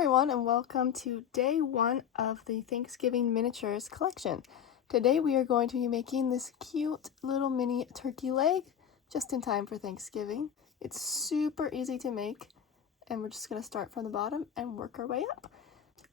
everyone, and welcome to day one of the Thanksgiving miniatures collection. Today we are going to be making this cute little mini turkey leg just in time for Thanksgiving. It's super easy to make, and we're just going to start from the bottom and work our way up.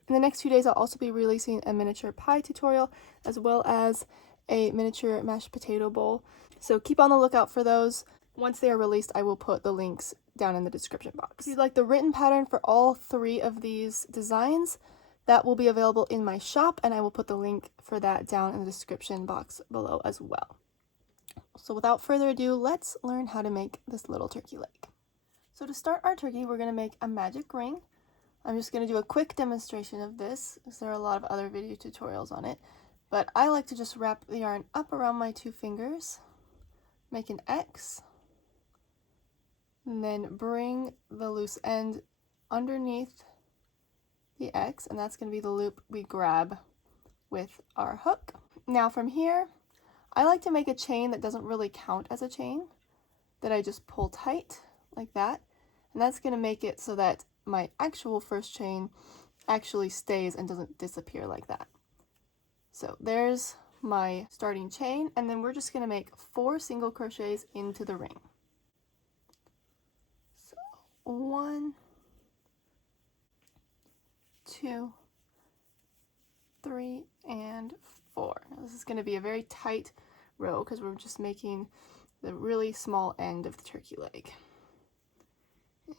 In the next few days I'll also be releasing a miniature pie tutorial as well as a miniature mashed potato bowl. So keep on the lookout for those. Once they are released, I will put the links down in the description box. If you'd like the written pattern for all three of these designs, that will be available in my shop, and I will put the link for that down in the description box below as well. So without further ado, let's learn how to make this little turkey leg. So to start our turkey, we're going to make a magic ring. I'm just going to do a quick demonstration of this, because there are a lot of other video tutorials on it, but I like to just wrap the yarn up around my two fingers, make an X, and then bring the loose end underneath the X, and that's going to be the loop we grab with our hook. Now from here, I like to make a chain that doesn't really count as a chain, that I just pull tight like that, and that's going to make it so that my actual first chain actually stays and doesn't disappear like that. So there's my starting chain, and then we're just going to make 4 single crochets into the ring. 1, 2, 3, and 4. Now this is going to be a very tight row because we're just making the really small end of the turkey leg.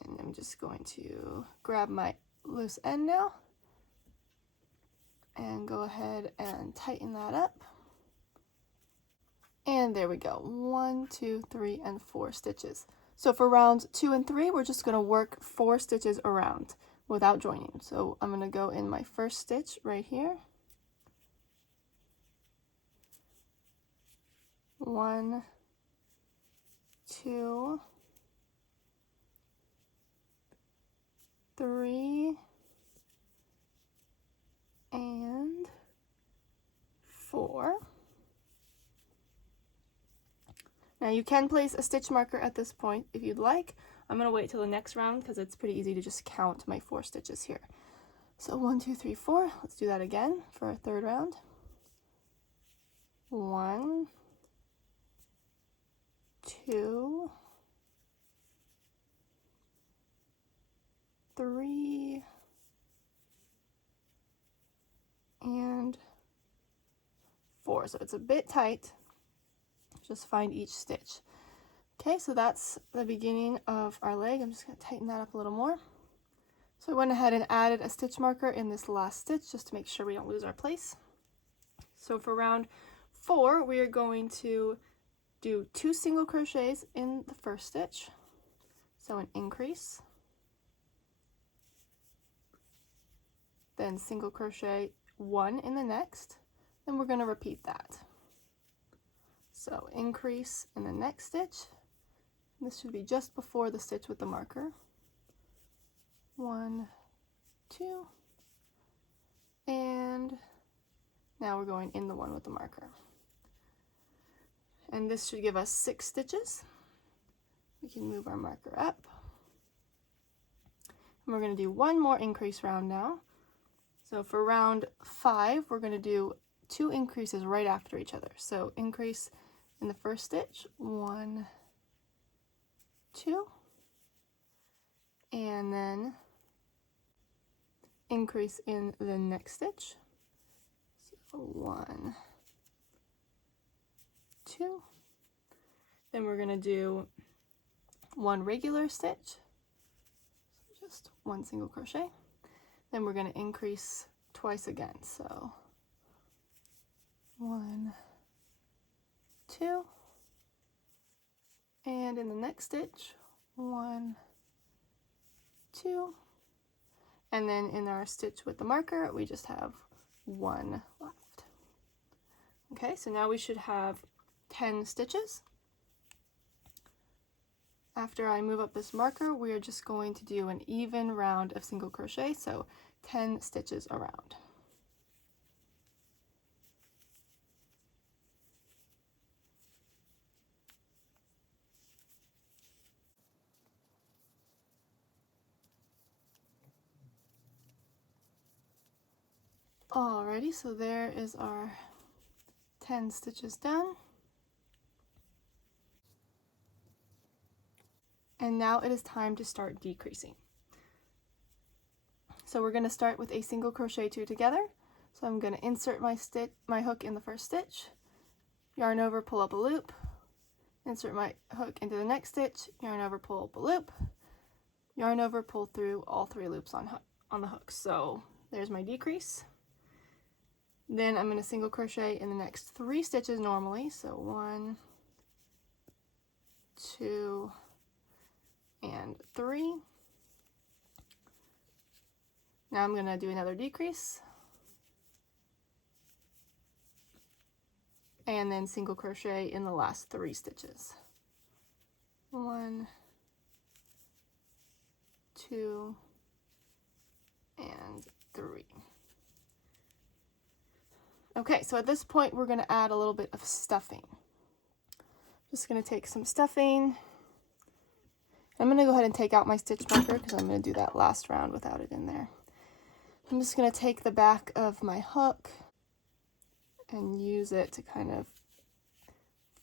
And I'm just going to grab my loose end now and go ahead and tighten that up. And there we go. 1, 2, 3, and 4 stitches. So for rounds 2 and 3, we're just going to work 4 stitches around without joining. So I'm going to go in my first stitch right here. 1, 2, 3, and 4. Now you can place a stitch marker at this point if you'd like. I'm going to wait till the next round because it's pretty easy to just count my 4 stitches here. So 1, 2, 3, 4. Let's do that again for our third round. 1, 2, 3, and 4. So it's a bit tight. Just find each stitch. Okay, so that's the beginning of our leg. I'm just going to tighten that up a little more. So I went ahead and added a stitch marker in this last stitch just to make sure we don't lose our place. So for round 4, we are going to do 2 single crochets in the first stitch. So an increase, then single crochet 1 in the next, then we're going to repeat that. So increase in the next stitch. This should be just before the stitch with the marker. 1, 2, and now we're going in the one with the marker. And this should give us 6 stitches. We can move our marker up. And we're going to do one more increase round now. So for round 5, we're going to do 2 increases right after each other. So increase in the first stitch, 1, 2, and then increase in the next stitch, so 1, 2, then we're going to do 1 regular stitch, so just 1 single crochet, then we're going to increase twice again, so 1, 2, and in the next stitch, 1, 2, and then in our stitch with the marker we just have 1 left. Okay, so now we should have 10 stitches. After I move up this marker, we are just going to do an even round of single crochet, so 10 stitches around. Alrighty, so there is our 10 stitches done. And now it is time to start decreasing. So we're going to start with a single crochet 2 together. So I'm going to insert my hook in the first stitch, yarn over, pull up a loop, insert my hook into the next stitch, yarn over, pull up a loop, yarn over, pull through all 3 loops on the hook. So there's my decrease. Then I'm going to single crochet in the next 3 stitches normally. So 1, 2, and 3. Now I'm going to do another decrease, and then single crochet in the last 3 stitches. 1, 2, and 3. Okay, so at this point we're going to add a little bit of stuffing. Just going to take some stuffing. I'm going to go ahead and take out my stitch marker because I'm going to do that last round without it in there. I'm just going to take the back of my hook and use it to kind of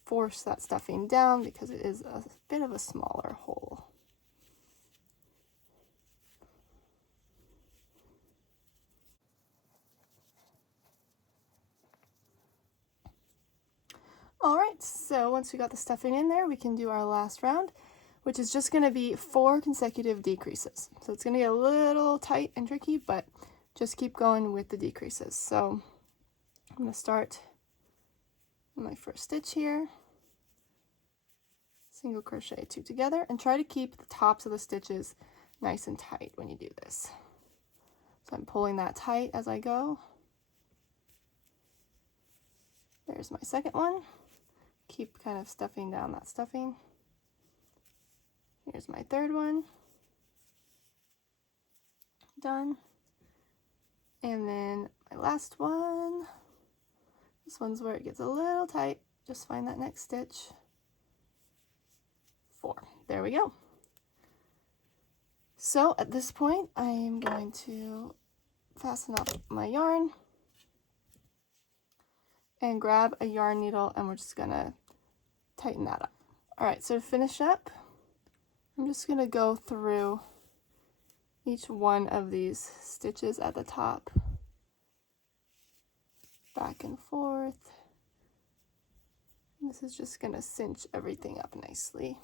force that stuffing down because it is a bit of a smaller hole. Alright, so once we got the stuffing in there, we can do our last round, which is just going to be 4 consecutive decreases. So it's going to get a little tight and tricky, but just keep going with the decreases. So I'm going to start my first stitch here, single crochet 2 together, and try to keep the tops of the stitches nice and tight when you do this. So I'm pulling that tight as I go. There's my second one. Keep kind of stuffing down that stuffing. Here's my third one. Done. And then my last one. This one's where it gets a little tight. Just find that next stitch. 4. There we go. So at this point, I am going to fasten up my yarn and grab a yarn needle, and we're just gonna tighten that up. All right, so to finish up, I'm just gonna go through each one of these stitches at the top, back and forth. This is just gonna cinch everything up nicely.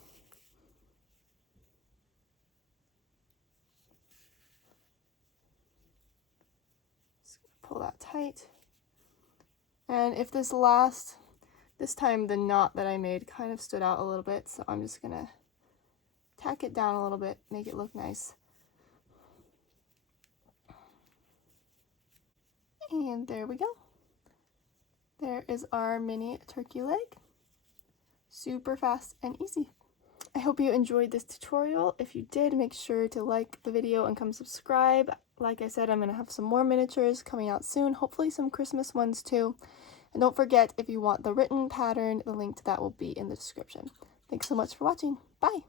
Just gonna pull that tight. And if this time the knot that I made kind of stood out a little bit, so I'm just gonna tack it down a little bit, make it look nice. And there we go. There is our mini turkey leg. Super fast and easy. I hope you enjoyed this tutorial. If you did, make sure to like the video and come subscribe. Like I said, I'm going to have some more miniatures coming out soon, hopefully some Christmas ones too. And don't forget, if you want the written pattern, the link to that will be in the description. Thanks so much for watching. Bye!